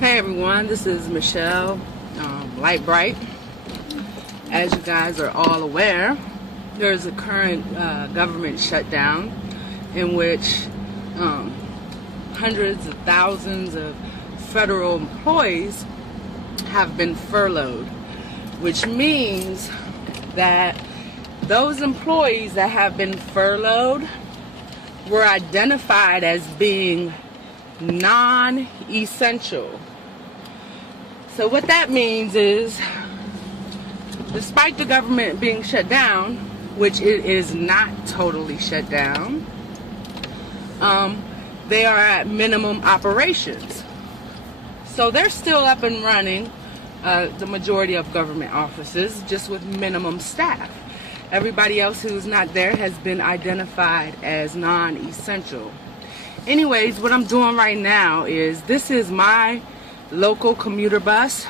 Hey everyone, this is Michelle Light Bright. As you guys are all aware, there's a current government shutdown in which hundreds of thousands of federal employees have been furloughed, which means that those employees that have been furloughed were identified as being non-essential. So what that means is, despite the government being shut down, which it is not totally shut down, they are at minimum operations. So they're still up and running, the majority of government offices, just with minimum staff. Everybody else who's not there has been identified as non-essential. Anyways, what I'm doing right now is, this is my local commuter bus.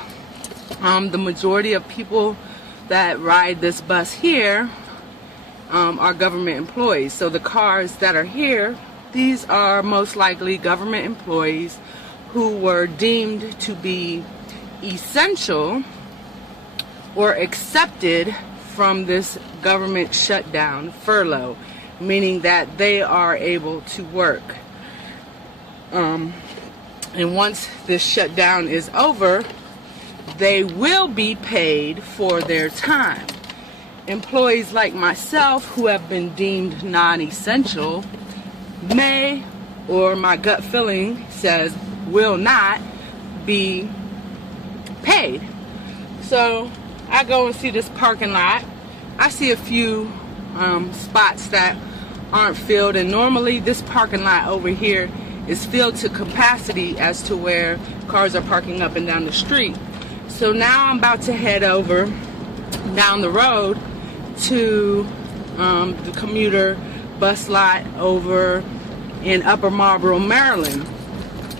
The majority of people that ride this bus here are government employees. So the cars that are here, these are most likely government employees who were deemed to be essential or accepted from this government shutdown, furlough, meaning that they are able to work. And once this shutdown is over, they will be paid for their time. Employees like myself who have been deemed non-essential may, or my gut feeling says will not, be paid. So I go and see this parking lot. I see a few spots that aren't filled, and normally this parking lot over here is filled to capacity as to where cars are parking up and down the street. So now I'm about to head over down the road to the commuter bus lot over in Upper Marlboro, Maryland.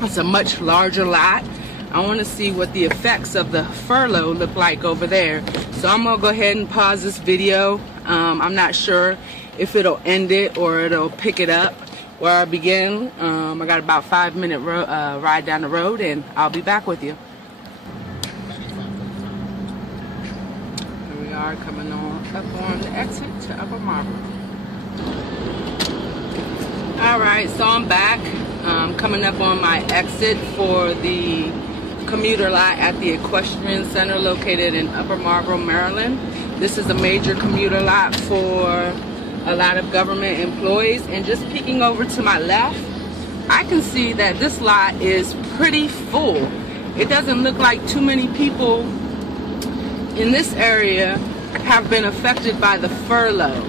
It's a much larger lot. I want to see what the effects of the furlough look like over there. So I'm gonna go ahead and pause this video. I'm not sure if it'll end it or it'll pick it up where I begin. I got about 5-minute ride down the road, and I'll be back with you. Here we are coming on up on the exit to Upper Marlboro. Alright, so I'm back. Coming up on my exit for the commuter lot at the Equestrian Center located in Upper Marlboro, Maryland. This is a major commuter lot for a lot of government employees, and just peeking over to my left, I can see that this lot is pretty full. It doesn't look like too many people in this area have been affected by the furlough.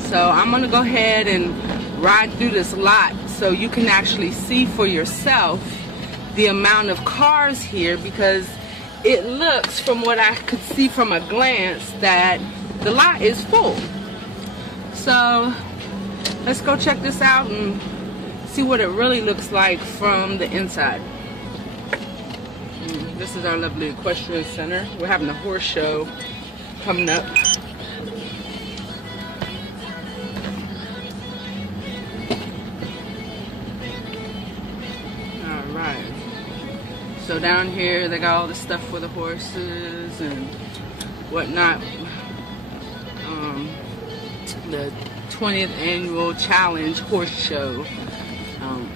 So I'm gonna go ahead and ride through this lot so you can actually see for yourself the amount of cars here, because it looks, from what I could see from a glance, that the lot is full. So let's go check this out and see what it really looks like from the inside. This is our lovely Equestrian Center. We're having a horse show coming up. Alright. So down here they got all the stuff for the horses and whatnot. The 20th annual Challenge Horse Show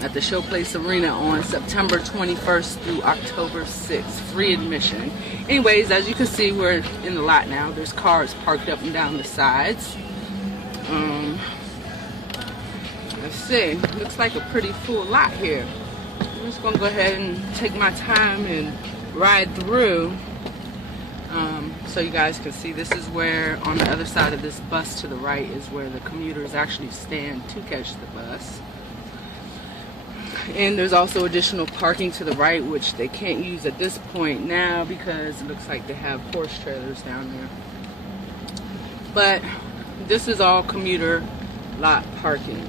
at the Showplace Arena on September 21st through October 6th. Free admission. Anyways, as you can see, we're in the lot now. There's cars parked up and down the sides. Let's see. Looks like a pretty full lot here. I'm just going to go ahead and take my time and ride through. So you guys can see, this is where, on the other side of this bus to the right, is where the commuters actually stand to catch the bus. And there's also additional parking to the right, which they can't use at this point now because it looks like they have horse trailers down there. But this is all commuter lot parking.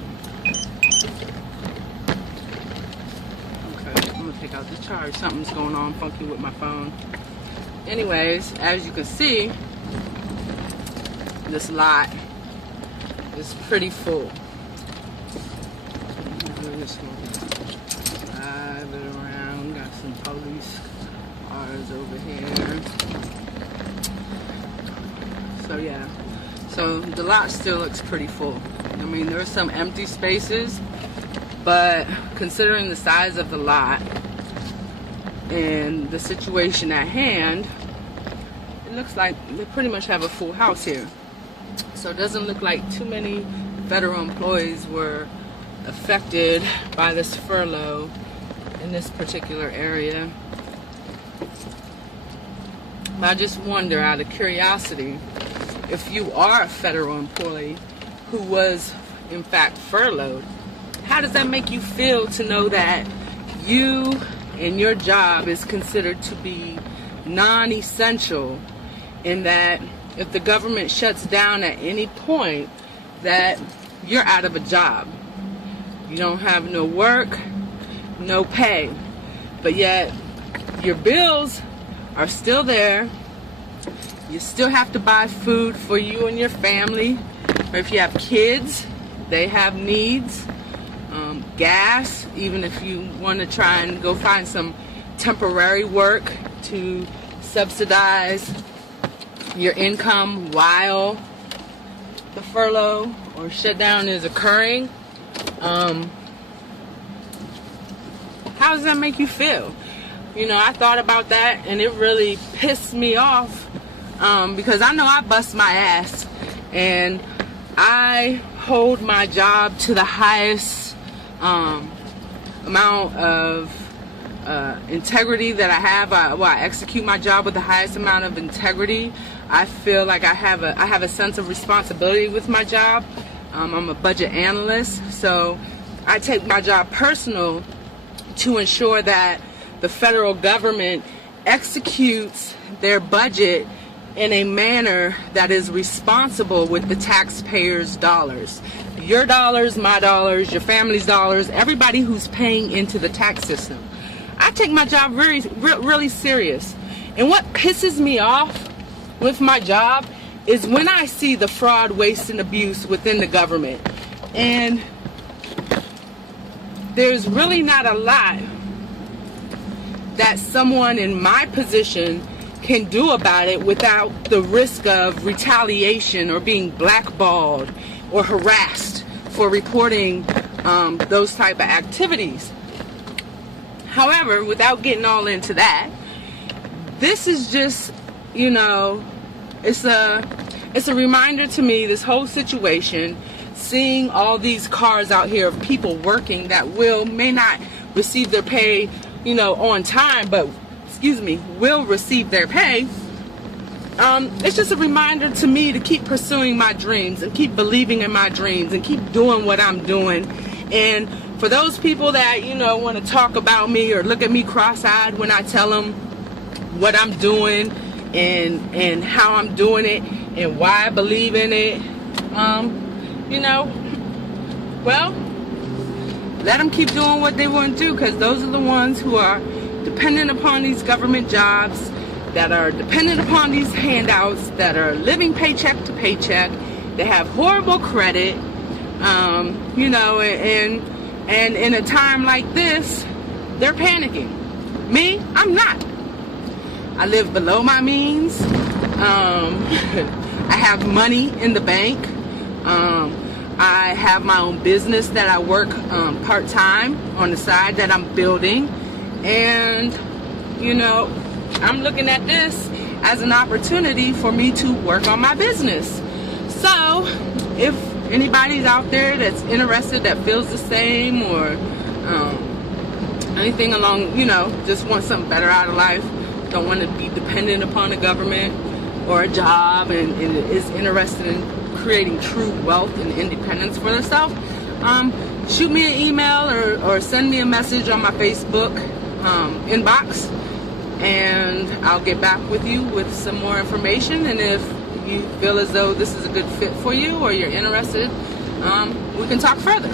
Okay, I'm gonna take out the charge. Something's going on funky with my phone. Anyways, as you can see, this lot is pretty full. Drive it around, got some police cars over here. So yeah, so the lot still looks pretty full. I mean, there are some empty spaces, but considering the size of the lot and the situation at hand, it looks like they pretty much have a full house here. So it doesn't look like too many federal employees were affected by this furlough in this particular area. But I just wonder, out of curiosity, if you are a federal employee who was in fact furloughed, how does that make you feel to know that you and your job is considered to be non-essential, in that if the government shuts down at any point, that you're out of a job? You don't have no work, no pay, but yet your bills are still there. You still have to buy food for you and your family, or if you have kids, they have needs. Gas, even if you want to try and go find some temporary work to subsidize your income while the furlough or shutdown is occurring. How does that make you feel? You know, I thought about that and it really pissed me off, because I know I bust my ass and I hold my job to the highest amount of integrity that I have. I execute my job with the highest amount of integrity. I feel like I have a sense of responsibility with my job. I'm a budget analyst, so I take my job personal to ensure that the federal government executes their budget in a manner that is responsible with the taxpayers' dollars. Your dollars, my dollars, your family's dollars, everybody who's paying into the tax system. I take my job really serious. And what pisses me off with my job is when I see the fraud, waste, and abuse within the government. And there's really not a lot that someone in my position can do about it without the risk of retaliation or being blackballed or harassed for reporting those type of activities. However, without getting all into that, this is just, you know, it's a reminder to me, this whole situation, seeing all these cars out here of people working that may not receive their pay, you know, on time, but will receive their pay. It's just a reminder to me to keep pursuing my dreams and keep believing in my dreams and keep doing what I'm doing. And for those people that, you know, want to talk about me or look at me cross-eyed when I tell them what I'm doing and how I'm doing it and why I believe in it, you know, well, let them keep doing what they want to do, because those are the ones who are dependent upon these government jobs, that are dependent upon these handouts, that are living paycheck to paycheck. They have horrible credit, you know, and in a time like this, they're panicking. Me, I'm not. I live below my means. I have money in the bank. I have my own business that I work part-time on the side that I'm building. And, you know, I'm looking at this as an opportunity for me to work on my business. So, if anybody's out there that's interested, that feels the same, or anything along, you know, just want something better out of life, don't want to be dependent upon a government or a job, and is interested in creating true wealth and independence for themselves, shoot me an email or send me a message on my Facebook inbox, and I'll get back with you with some more information. And if you feel as though this is a good fit for you or you're interested, we can talk further.